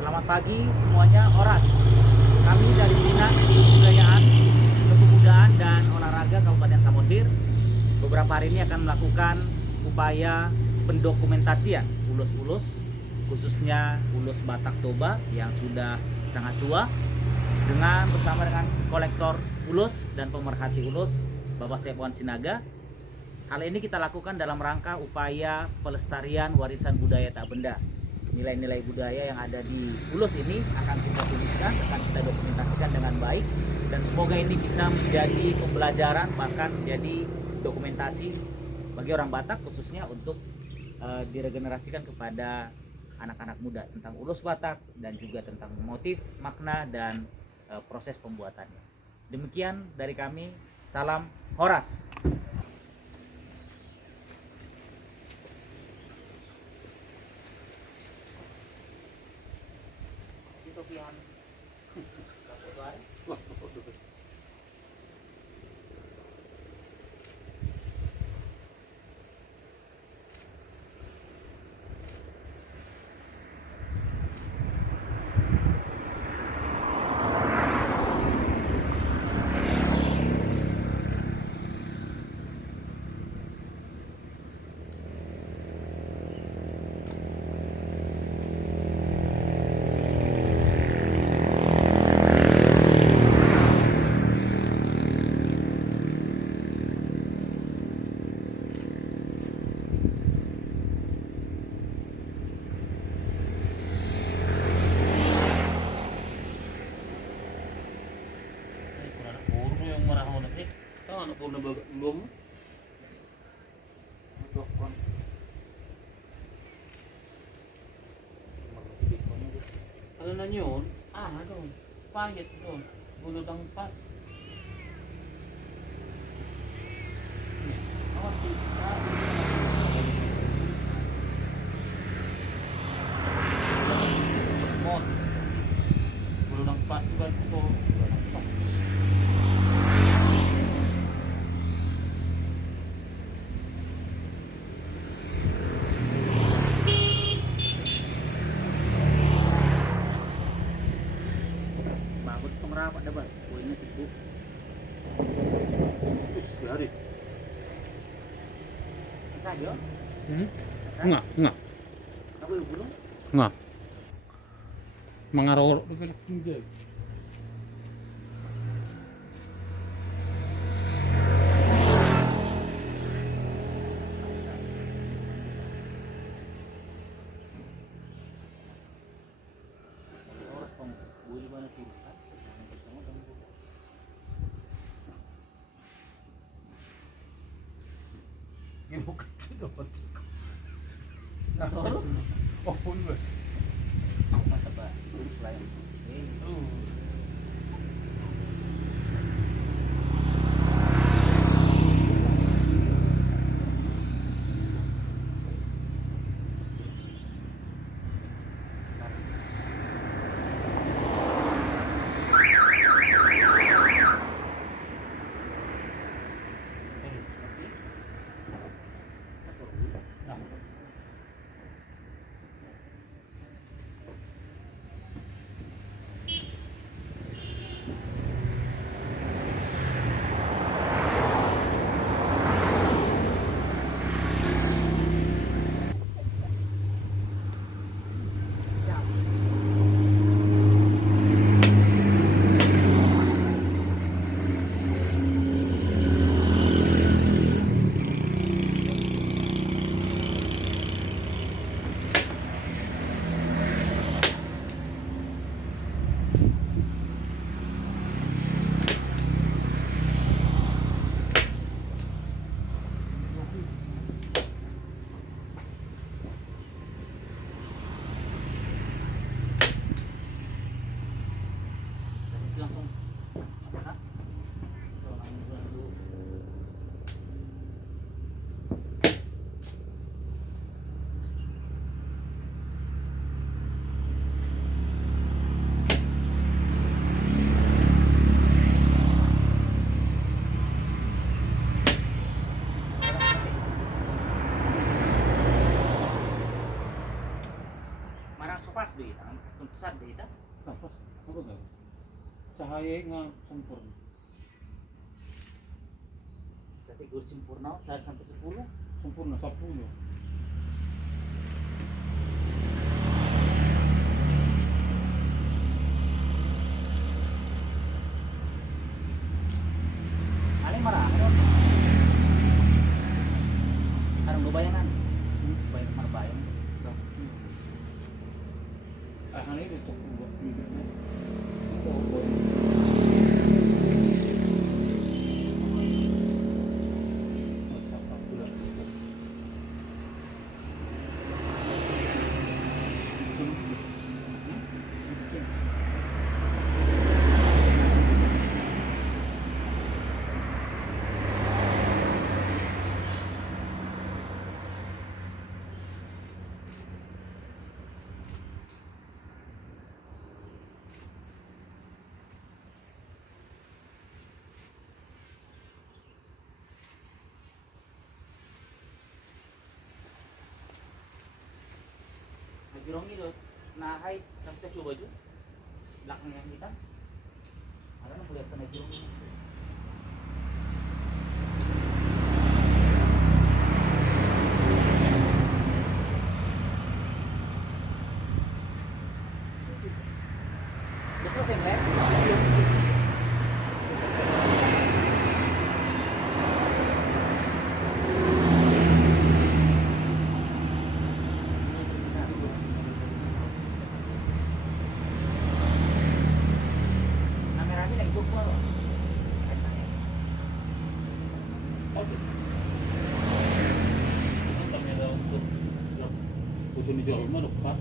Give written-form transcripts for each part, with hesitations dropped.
Selamat pagi semuanya, Oras. Kami dari Dinas Kebudayaan, Kepemudaan dan Olahraga Kabupaten Samosir beberapa hari ini akan melakukan upaya pendokumentasian ulus-ulus, khususnya ulus Batak Toba yang sudah sangat tua, bersama dengan kolektor ulus dan pemerhati ulus Bapak Sepwan Sinaga. Hal ini kita lakukan dalam rangka upaya pelestarian warisan budaya tak benda. Nilai-nilai budaya yang ada di ulus ini akan kita tuliskan, akan kita dokumentasikan dengan baik, dan semoga ini bisa menjadi pembelajaran, bahkan menjadi dokumentasi bagi orang Batak khususnya untuk diregenerasikan kepada anak-anak muda tentang ulus Batak dan juga tentang motif, makna, dan proses pembuatannya. Demikian dari kami, salam Horas. Ano na yun? Doon. Payat doon. Gulod ang pas. Awas kita. Mod. Gulod ang pas. Gulod ito. Gulod ang pas. Bagot itong rapat dapat. Kulit na tipu. Yari. Asa yun? Asa? Enggak. Ako yung bulong? Enggak. Mengaror. Enggak. Oras pang buli ba na turutan? Gibukat doon. Naroro? Oh, pun ba? Mataba. Tulus lah yang langsung apa? Marang sopas be, besar deh itu. Apa enggak? Cahaya nga sempurna. Kategori sempurna 1 sampai 10. Sempurna 10. Ane marah. Karang lu bayangan. Bayang mar bayang. Ano itu untuk buat bibirnya. Jurong itu nah hai kita coba aja belakang yang kita ada yang lihat kena jurong udah selesai ngelem kameranya lagi buka loh Kamera untuk foto di jauh mana Pak?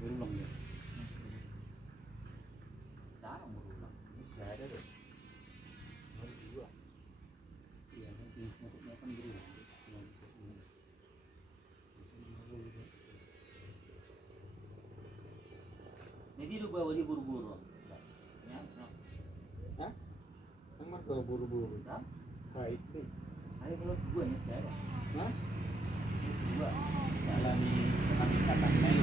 Berulang ya. tahu berulang bisa ada deh baru dua Iya, nanti motornya akan berulang. jadi lu bawa dia buru-buru ya Hah? Emang kalau buru-buru? ya Baik sih. ada kalau dua nih saya ada Hah? dua Jalani kami katakan